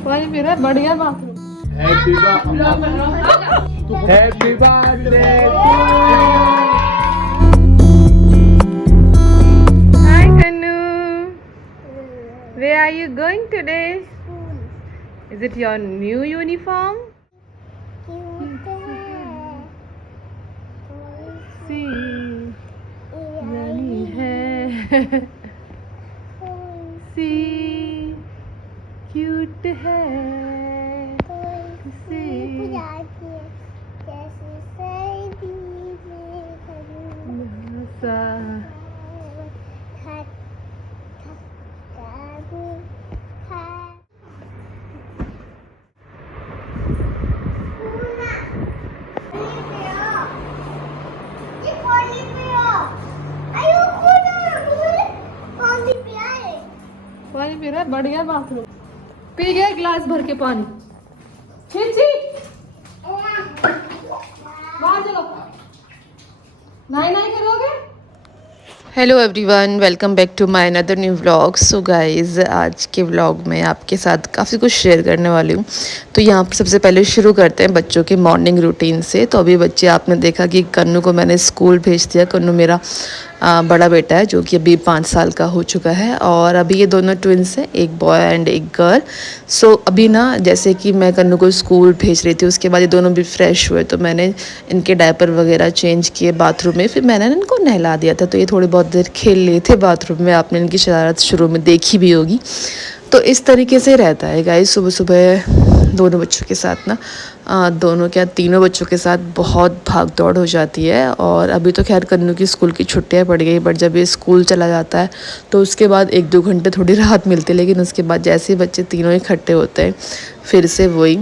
पानी पी रहा है, बढ़िया bathroom. Happy birthday Hi Kanu, where are you going today? Is it your new uniform? See, रानी है। See, cute है। See, सा पानी पी रहा है, बढ़िया बाथरूम। पी गया गिलास भर के पानी। छी छी, बाहर चलो। नहीं नहीं करोगे। Hello everyone, welcome back to my another new vlog. So guys, आज के व्लॉग में आपके साथ काफ़ी कुछ शेयर करने वाली हूँ। तो यहाँ पर सबसे पहले शुरू करते हैं बच्चों के मॉर्निंग रूटीन से। तो अभी बच्चे, आपने देखा कि कन्नू को मैंने स्कूल भेज दिया। कन्नू मेरा बड़ा बेटा है जो कि अभी 5 साल का हो चुका है, और अभी ये दोनों ट्विंस हैं, एक बॉय एंड एक गर्ल। सो अभी ना, जैसे कि मैं कन्नू को स्कूल भेज रही थी, उसके बाद ये दोनों भी फ्रेश हुए, तो मैंने इनके डायपर वगैरह चेंज किए बाथरूम में। फिर मैंने इनको नहला दिया था, तो ये थोड़ी बहुत देर खेल लिए थे बाथरूम में। आपने इनकी शरारत शुरू में देखी भी होगी। तो इस तरीके से रहता है गाइस, सुबह सुबह दोनों बच्चों के साथ ना, तीनों बच्चों के साथ बहुत भाग दौड़ हो जाती है। और अभी तो खैर कन्नू की स्कूल की छुट्टियां पड़ गई, बट जब ये स्कूल चला जाता है तो उसके बाद 1-2 घंटे थोड़ी राहत मिलती है, लेकिन उसके बाद जैसे ही बच्चे तीनों इकट्ठे होते हैं फिर से वही,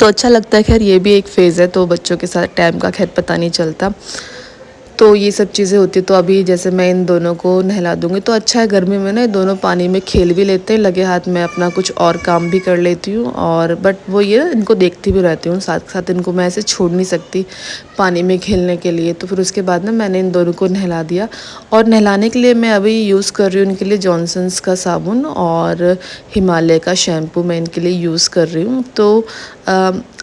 तो अच्छा लगता है। खैर ये भी एक फ़ेज़ है, तो बच्चों के साथ टाइम का खैर पता नहीं चलता। तो ये सब चीज़ें होती। तो अभी जैसे मैं इन दोनों को नहला दूँगी, तो अच्छा है, गर्मी में ना दोनों पानी में खेल भी लेते हैं, लगे हाथ में अपना कुछ और काम भी कर लेती हूँ। और बट वो ये ना, इनको देखती भी रहती हूँ, साथ साथ इनको मैं ऐसे छोड़ नहीं सकती पानी में खेलने के लिए। तो फिर उसके बाद ना मैंने इन दोनों को नहला दिया। और नहलाने के लिए मैं अभी यूज़ कर रही हूँ इनके लिए जॉनसन्स का साबुन और हिमालय का शैम्पू मैं इनके लिए यूज़ कर रही हूँ। तो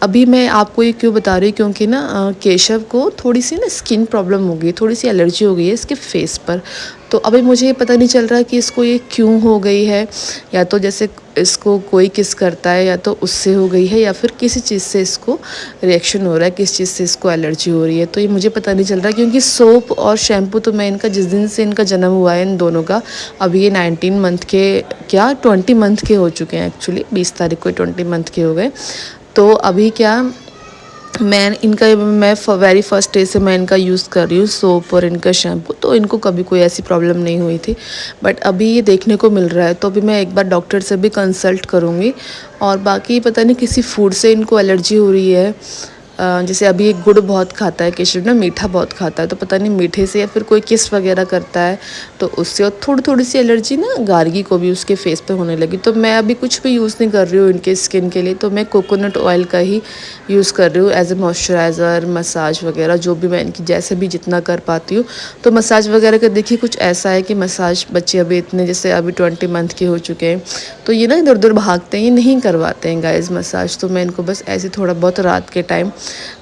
अभी मैं आपको ये क्यों बता रही हूँ, क्योंकि ना केशव को थोड़ी सी ना स्किन प्रॉब्लम हो गई, थोड़ी सी एलर्जी हो गई है इसके फेस पर। तो अभी मुझे ये पता नहीं चल रहा कि इसको ये क्यों हो गई है, या तो जैसे इसको कोई किस करता है या तो उससे हो गई है, या फिर किसी चीज़ से इसको रिएक्शन हो रहा है, किस चीज़ से इसको एलर्जी हो रही है। तो ये मुझे पता नहीं चल रहा, क्योंकि सोप और शैम्पू तो मैं इनका, जिस दिन से इनका जन्म हुआ है इन दोनों का, अभी ये 19 मंथ के, क्या 20 मंथ के हो चुके हैं एक्चुअली, 20 तारीख को 20 मंथ के हो गए। तो अभी क्या, मैं वेरी फर्स्ट डे से मैं इनका यूज़ कर रही हूँ सोप और इनका शैम्पू। तो इनको कभी कोई ऐसी प्रॉब्लम नहीं हुई थी, बट अभी ये देखने को मिल रहा है। तो अभी मैं एक बार डॉक्टर से भी कंसल्ट करूँगी। और बाकी पता नहीं किसी फूड से इनको एलर्जी हो रही है। जैसे अभी एक गुड़ बहुत खाता है केशव ना, मीठा बहुत खाता है, तो पता नहीं मीठे से या फिर कोई किस वगैरह करता है, तो उससे। और थोड़ी थोड़ी सी एलर्जी ना गार्गी को भी उसके फेस पे होने लगी। तो मैं अभी कुछ भी यूज़ नहीं कर रही हूँ इनके स्किन के लिए, तो मैं कोकोनट ऑयल का ही यूज़ कर रही हूँ एज ए मॉइस्चराइज़र, मसाज वगैरह, जो भी मैं इनकी जैसे भी जितना कर पाती हूँ। तो मसाज वगैरह का देखिए कुछ ऐसा है कि मसाज बच्चे अभी इतने, जैसे अभी 20 मंथ के हो चुके हैं, तो ये ना इधर उधर भागते हैं, ये नहीं करवाते हैं गाइस मसाज। तो मैं इनको बस ऐसे थोड़ा बहुत रात के टाइम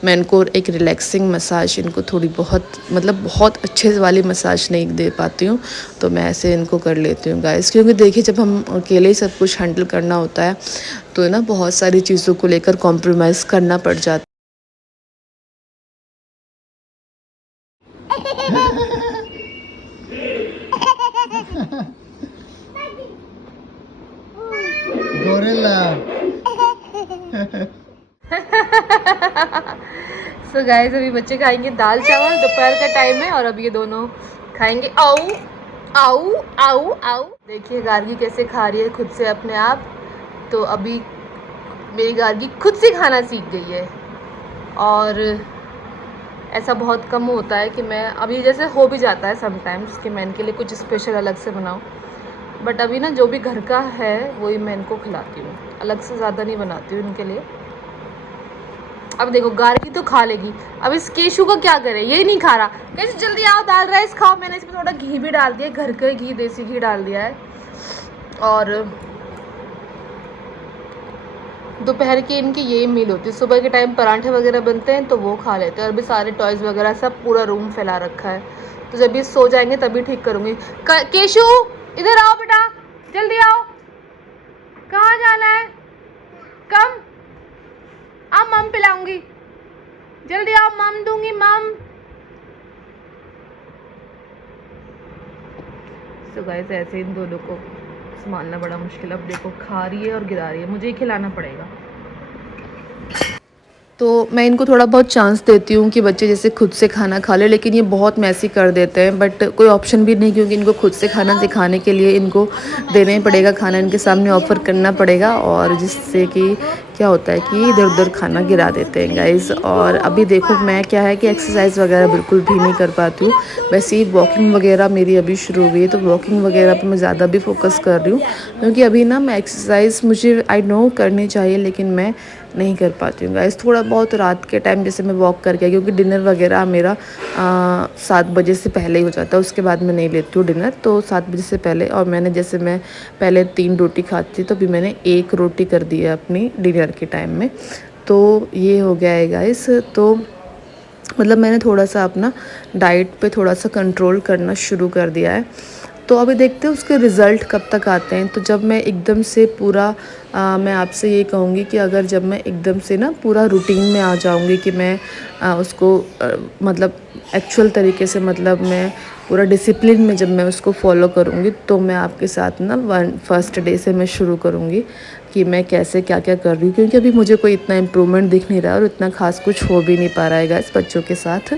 मैं इनको एक रिलैक्सिंग मसाज, इनको थोड़ी बहुत, मतलब बहुत अच्छे वाली मसाज नहीं दे पाती हूँ, तो मैं ऐसे इनको कर लेती हूँ गाइस। क्योंकि देखिए, जब हम अकेले ही सब कुछ हैंडल करना होता है तो ना बहुत सारी चीज़ों को लेकर कॉम्प्रोमाइज़ करना पड़ जाता गोरिल्ला। सो गाइस, अभी बच्चे खाएंगे दाल चावल, दोपहर का टाइम है, और अभी ये दोनों खाएंगे। आऊ आऊ आऊ आऊ, देखिए गार्गी कैसे खा रही है खुद से अपने आप। तो अभी मेरी गार्गी खुद से खाना सीख गई है। और ऐसा बहुत कम होता है कि मैं, अभी जैसे हो भी जाता है समटाइम्स कि मैं इनके लिए कुछ स्पेशल अलग से बनाऊं, बट अभी ना जो भी घर का है वही मैं इनको खिलाती हूँ, अलग से ज़्यादा नहीं बनाती हूँ इनके लिए। अब देखो, गार्गी तो खा लेगी, अब इस केशु को क्या करे, ये नहीं खा रहा। कैसे, जल्दी आओ, दाल राइस खाओ। मैंने इसमें थोड़ा घी भी डाल दिया, घर का घी, देसी घी डाल दिया है। और दोपहर की इनकी यही मील होती है। सुबह के टाइम पराठे वगैरह बनते हैं तो वो खा लेते हैं, और भी सारे टॉयज़ वगैरह सब पूरा रूम फैला रखा है। तो जब ये सो जाएंगे तभी ठीक करूँगी। केशु इधर आओ बेटा, जल्दी आओ। कहाँ जाना है? कम आओ, मम पिलाऊंगी। जल्दी आओ, मम दूंगी, मम। तो गाइस ऐसे इन दोनों को संभालना बड़ा मुश्किल। अब देखो खा रही है और गिरा रही है, मुझे ही खिलाना पड़ेगा। तो मैं इनको थोड़ा बहुत चांस देती हूँ कि बच्चे जैसे खुद से खाना खा ले, लेकिन ये बहुत मैसी कर देते हैं। बट कोई ऑप्शन भी नहीं, क्योंकि इनको खुद से खाना सिखाने के लिए इनको देना ही पड़ेगा, खाना इनके सामने ऑफ़र करना पड़ेगा। और जिससे कि क्या होता है कि इधर उधर खाना गिरा देते हैं गाइस। और अभी देखो मैं क्या है कि एक्सरसाइज वगैरह बिल्कुल भी नहीं कर पाती हूँ। वैसे ही वॉकिंग वगैरह मेरी अभी शुरू हुई है, तो वॉकिंग वगैरह पर मैं ज़्यादा भी फोकस कर रही हूँ, क्योंकि अभी ना मैं एक्सरसाइज मुझे आई नो करनी चाहिए, लेकिन मैं नहीं कर पाती हूँ गाइस। थोड़ा बहुत रात के टाइम जैसे मैं वॉक करके, क्योंकि डिनर वगैरह मेरा 7 बजे से पहले ही हो जाता है, उसके बाद मैं नहीं लेती हूँ डिनर, तो 7 बजे से पहले। और मैंने जैसे मैं पहले 3 रोटी खाती थी, तो अभी मैंने 1 रोटी कर दी है अपनी डिनर के टाइम में। तो ये हो गया है गाइस। तो मतलब मैंने थोड़ा सा अपना डाइट पे थोड़ा सा कंट्रोल करना शुरू कर दिया है। तो अभी देखते हैं उसके रिज़ल्ट कब तक आते हैं। तो जब मैं एकदम से पूरा मैं आपसे ये कहूँगी कि अगर जब मैं एकदम से ना पूरा रूटीन में आ जाऊँगी कि मैं उसको मतलब एक्चुअल तरीके से, मतलब मैं पूरा डिसिप्लिन में जब मैं उसको फॉलो करूँगी, तो मैं आपके साथ ना फर्स्ट डे से मैं शुरू करूँगी कि मैं कैसे क्या क्या कर रही हूँ। क्योंकि अभी मुझे कोई इतना इम्प्रूवमेंट दिख नहीं रहा है और इतना खास कुछ हो भी नहीं पा रहा है गाइस बच्चों के साथ।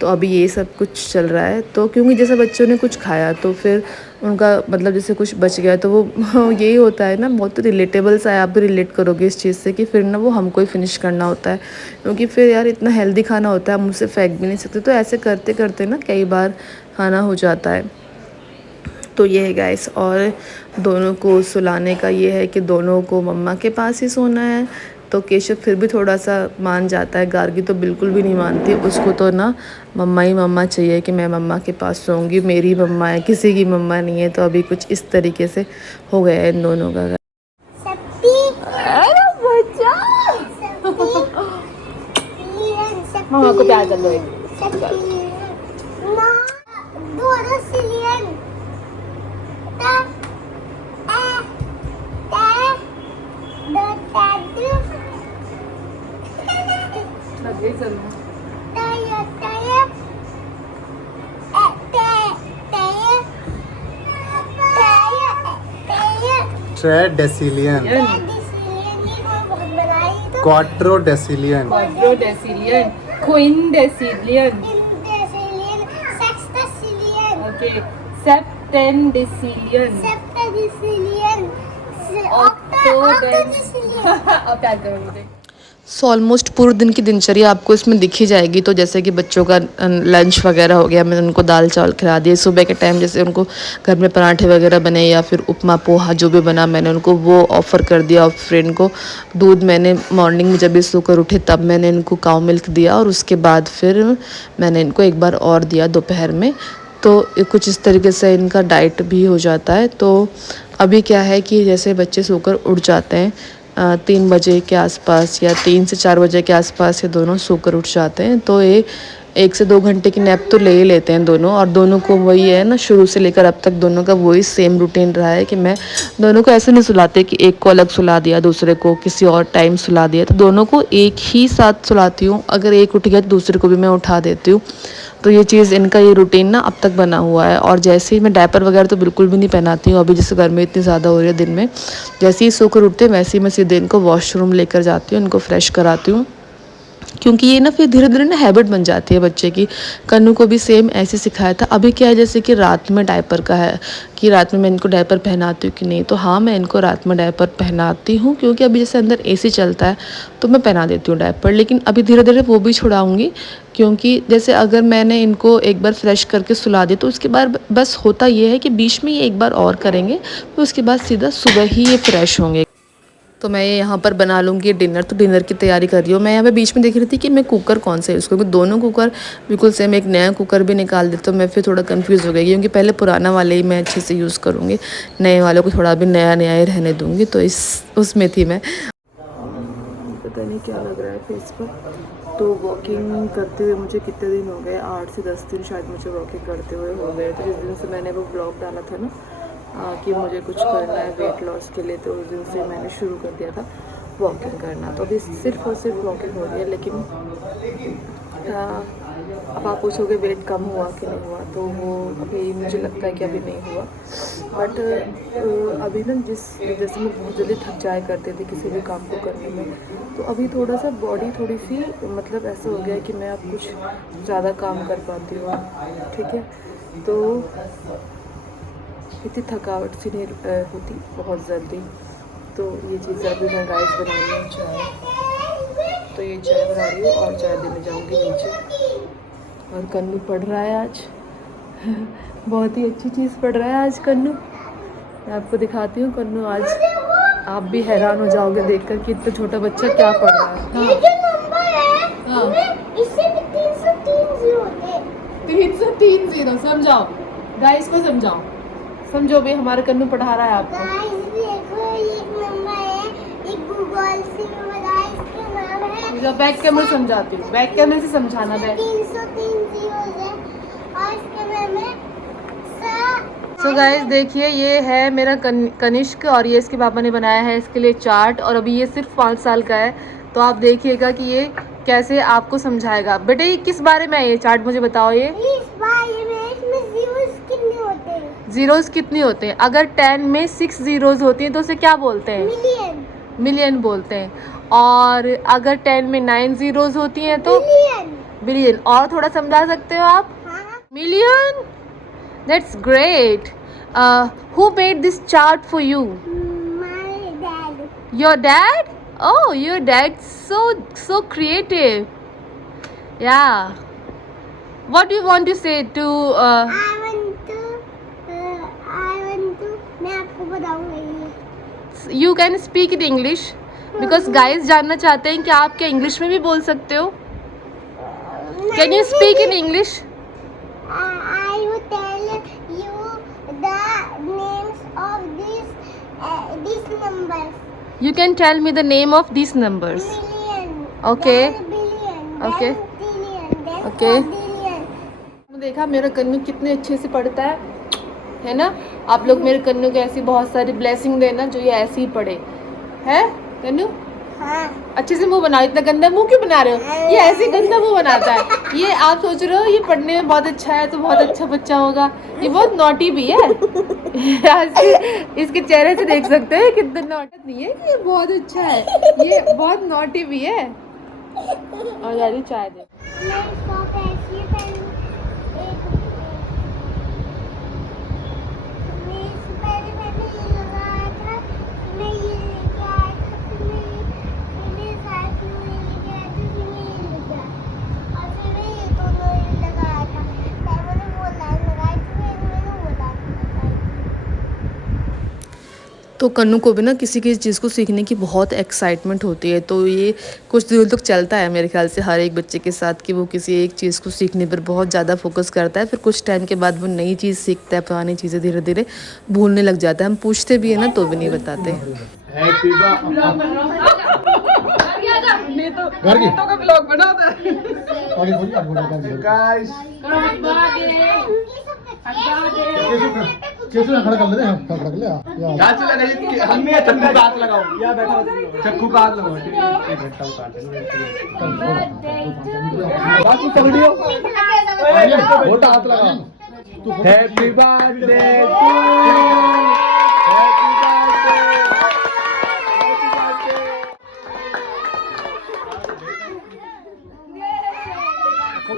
तो अभी ये सब कुछ चल रहा है। तो क्योंकि जैसे बच्चों ने कुछ खाया तो फिर उनका मतलब जैसे कुछ बच गया, तो वो यही होता है ना, बहुत रिलेटेबल सा है। आप भी रिलेट करोगे इस चीज़ से कि फिर ना वो हमको ही फिनिश करना होता है, क्योंकि फिर यार इतना हेल्दी खाना होता है, हम उसे फेंक भी नहीं सकते। तो ऐसे करते करते ना कई बार खाना हो जाता है। तो ये है गाइस। और दोनों को सुलाने का ये है कि दोनों को मम्मा के पास ही सोना है। तो केशव फिर भी थोड़ा सा मान जाता है, गार्गी तो बिल्कुल भी नहीं मानती। उसको तो ना मम्मा ही मम्मा चाहिए कि मैं मम्मा के पास सोऊंगी, मेरी मम्मा है, किसी की मम्मा नहीं है। तो अभी कुछ इस तरीके से हो गया है इन दोनों का। मम्मा को प्यार कर लो एक। डेसिलियन, क्वाट्रो डेसिलियन, क्विनडेसिलियन, ओके, सेप्टेनडेसिलियन, अब क्या करोगे। सो ऑलमोस्ट पूरे दिन की दिनचर्या आपको इसमें दिख ही जाएगी। तो जैसे कि बच्चों का लंच वगैरह हो गया, मैंने उनको दाल चावल खिला दिए। सुबह के टाइम जैसे उनको घर में पराठे वगैरह बने या फिर उपमा पोहा जो भी बना, मैंने उनको वो ऑफ़र कर दिया। और फ्रेंड को दूध मैंने मॉर्निंग में जब ये सोकर उठे तब मैंने इनको काऊ मिल्क दिया, और उसके बाद फिर मैंने इनको एक बार और दिया दोपहर में। तो कुछ इस तरीके से इनका डाइट भी हो जाता है। तो अभी क्या है कि जैसे बच्चे सोकर उठ जाते हैं 3 बजे के आसपास या 3 से 4 बजे के आसपास, ये दोनों सोकर उठ जाते हैं। तो ये 1 से 2 घंटे की नैप तो ले ही लेते हैं दोनों। और दोनों को वही है ना, शुरू से लेकर अब तक दोनों का वही सेम रूटीन रहा है कि मैं दोनों को ऐसे नहीं सुलाते कि एक को अलग सुला दिया, दूसरे को किसी और टाइम सुला दिया। तो दोनों को एक ही साथ सुलाती हूँ। अगर एक उठ गया तो दूसरे को भी मैं उठा देती हूँ। तो ये चीज़ इनका ये रूटीन ना अब तक बना हुआ है। और जैसे ही मैं डायपर वगैरह तो बिल्कुल भी नहीं पहनाती हूँ। अभी जैसे गर्मी इतनी ज़्यादा हो रही है दिन में, जैसे ही सोकर उठते हैं वैसे ही मैं सीधे इनको वॉशरूम लेकर जाती हूँ, इनको फ्रेश कराती हूँ। क्योंकि ये ना फिर धीरे धीरे ना हैबिट बन जाती है बच्चे की। कन्नू को भी सेम ऐसे सिखाया था। अभी क्या है जैसे कि रात में डायपर का है कि रात में मैं इनको डायपर पहनाती हूँ कि नहीं, तो हाँ मैं इनको रात में डायपर पहनाती हूँ। क्योंकि अभी जैसे अंदर एसी चलता है तो मैं पहना देती हूँ डायपर, लेकिन अभी धीरे धीरे वो भी छुड़ाऊँगी। क्योंकि जैसे अगर मैंने इनको एक बार फ्रेश करके सुला दिया तो उसके बाद बस होता ये है कि बीच में ये एक बार और करेंगे, तो उसके बाद सीधा सुबह ही ये फ्रेश होंगे। तो मैं यहाँ पर बना लूँगी डिनर। तो डिनर की तैयारी कर रही हूँ मैं। यहाँ पे बीच में देख रही थी कि मैं कुकर कौन सा यूज़ करूँ, क्योंकि दोनों कुकर बिल्कुल सेम। एक नया कुकर भी निकाल दे तो मैं फिर थोड़ा कंफ्यूज हो गई, क्योंकि पहले पुराना वाले ही मैं अच्छे से यूज़ करूँगी, नए वालों को थोड़ा भी नया नया ही रहने दूँगी। तो उसमें थी मैं। पता नहीं क्या लग रहा है फेस पर। तो वॉकिंग करते हुए मुझे कितने दिन हो गए, 8 से 10 दिन शायद मुझे वॉकिंग करते हुए हो गए। तो जिस दिन से मैंने वो ब्लॉग डाला था ना कि मुझे कुछ करना है वेट लॉस के लिए, तो उस दिन से मैंने शुरू कर दिया था वॉकिंग करना। तो अभी सिर्फ और सिर्फ वॉकिंग हो रही है। लेकिन अब आप पूछोगे वेट कम हुआ कि नहीं हुआ, तो वो अभी मुझे लगता है कि अभी नहीं हुआ। बट अभी ना जैसे मैं बहुत जल्दी थक जाया करते थे किसी भी काम को करने में, तो अभी थोड़ा सा बॉडी थोड़ी सी मतलब ऐसा हो गया है कि मैं अब कुछ ज़्यादा काम कर पाती हूँ। ठीक है, तो इतनी थकावट सी नहीं होती बहुत जल्दी। तो ये चीज़ अभी मैं गाइस बना रही हूँ चाय। तो ये चाय बना रही हूँ और चाय देने जाऊँगी नीचे। और कन्नू पढ़ रहा है आज बहुत ही अच्छी चीज़ पढ़ रहा है आज कन्नू। मैं आपको दिखाती हूँ कन्नू आज, आप भी हैरान हो जाओगे देखकर कि इतना छोटा बच्चा क्या पढ़ रहा है। हाँ, इससे भी 303 जीरो होते। 303 जीरो समझाओ गाइस को, समझाओ समझो भाई, हमारा कन्नू पढ़ा रहा है आपको। गाइस देखो, ये एक नंबर है, एक गूगल से नंबर है, इसका नाम है। बैक कैमरे समझाती हूँ, बैक कैमरे से समझाना। बैक 303 जीरो है और इसका नाम है सो गाइस देखिए, ये है मेरा कनिष्क और ये इसके पापा ने बनाया है इसके लिए चार्ट। और अभी ये सिर्फ 5 साल का है, तो आप देखिएगा कि ये कैसे आपको समझाएगा। बेटे ये किस बारे में है ये चार्ट, मुझे बताओ। ये इस बारे में इसमें जीरोस कितने होते हैं? जीरोस कितने होते हैं? अगर 10 में 6 जीरोस होती हैं तो उसे क्या बोलते हैं? मिलियन। मिलियन बोलते हैं। और अगर 10 में 9 जीरोस होती हैं तो मिलियन। बिलियन। और थोड़ा समझा सकते हो आप? हाँ। Million. That's great. Who made this chart for you? My dad. Your dad? Oh, your dad's so creative. Yeah. What do you want to say to? I want to. मैं आपको बताऊंगी। You can speak in English because guys जानना चाहते हैं कि आप क्या English में भी बोल सकते हो? Can you speak in English? I will tell you the names of these numbers. You can tell me the name of these numbers. Million. Okay. Then billion. Okay. Then trillion. Then Okay. quadrillion. देखा मेरा कन्नू कितने अच्छे से पढ़ता है ना। आप लोग मेरे कन्नू को ऐसी बहुत सारी ब्लेसिंग देना जो ये ऐसे ही पढ़े है। कन्नू हाँ। अच्छे से मुंह बनाओ, इतना गंदा मुंह क्यों बना रहे हो? ये ऐसे गंदा मुंह बनाता है। ये आप सोच रहे हो ये पढ़ने में बहुत अच्छा है तो बहुत अच्छा बच्चा होगा, ये बहुत नॉटी भी है। इसके चेहरे से देख सकते हैं कितना नॉटी नहीं है कि ये बहुत अच्छा है, ये बहुत नॉटी भी है। और यार चाय दे। मैं इसको कैसी पहन मैं इससे पहले मैंने ये लगाया था, मैं ये लेके आया था, फिर मैंने साथ में ये लेके आया था, फिर मैं ये लेके आया और फिर मैं ये दोनों ये लगाया था। फिर मैंने वो लाइन लगाई थी, फिर मैंने वो लाइन लगाई थी। तो कन्नू को भी ना किसी किसी चीज़ को सीखने की बहुत एक्साइटमेंट होती है। तो ये कुछ दिनों तक चलता है मेरे ख्याल से हर एक बच्चे के साथ कि वो किसी एक चीज़ को सीखने पर बहुत ज़्यादा फोकस करता है। फिर कुछ टाइम के बाद वो नई चीज़ सीखता है, पुरानी चीज़ें धीरे धीरे भूलने लग जाता है। हम पूछते भी है ना तो भी नहीं बताते। कैसे खड़ा कर ले हम खड़ा कर ले यार से लगा हम में चक्कू का हाथ लगाओ या बैठा चक्कू का हाथ लगाओ एक घंटा काट बाकी सब वीडियो मोटा हाथ लगा। हैप्पी बर्थडे टू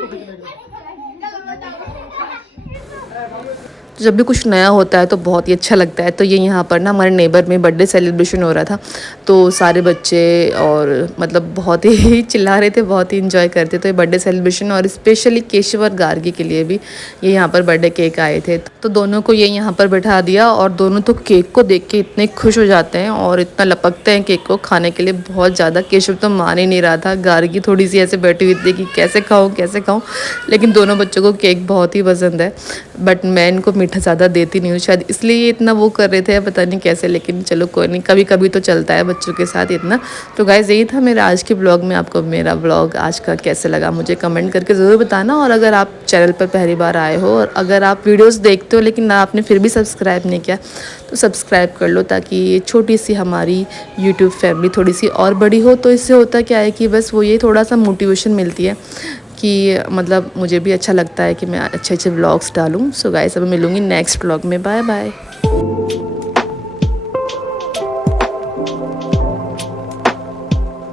जब भी कुछ नया होता है तो बहुत ही अच्छा लगता है। तो ये यहाँ पर ना हमारे नेबर में बर्थडे सेलिब्रेशन हो रहा था, तो सारे बच्चे और मतलब बहुत ही चिल्ला रहे थे, बहुत ही इंजॉय करते। तो ये बर्थडे सेलिब्रेशन और स्पेशली केशव और गार्गी के लिए भी ये यहाँ पर बर्थडे केक आए थे। तो दोनों को ये यहाँ पर बैठा दिया और दोनों तो केक को देख के इतने खुश हो जाते हैं और इतना लपकते हैं केक को खाने के लिए बहुत ज़्यादा। केशव तो मान ही नहीं रहा था, गार्गी थोड़ी सी ऐसे बैठी हुई थी कि कैसे खाऊँ कैसे खाऊँ, लेकिन दोनों बच्चों को केक बहुत ही पसंद है। बट मैं इनको मीठा ज़्यादा देती नहीं हूँ, शायद इसलिए ये इतना वो कर रहे थे, पता नहीं कैसे, लेकिन चलो कोई नहीं, कभी कभी तो चलता है बच्चों के साथ इतना। तो गाइज़ यही था मेरा आज के ब्लॉग में। आपको मेरा ब्लॉग आज का कैसे लगा मुझे कमेंट करके ज़रूर बताना। और अगर आप चैनल पर पहली बार आए हो और अगर आप वीडियोज़ देखते हो लेकिन आपने फिर भी सब्सक्राइब नहीं किया तो सब्सक्राइब कर लो, ताकि ये छोटी सी हमारी यूट्यूब फैमिली थोड़ी सी और बड़ी हो। तो इससे होता क्या है कि बस वो ये थोड़ा सा मोटिवेशन मिलती है कि मतलब मुझे भी अच्छा लगता है कि मैं अच्छे अच्छे व्लॉग्स डालूँ। सो गाइस अब मिलूँगी नेक्स्ट व्लॉग में। Bye bye.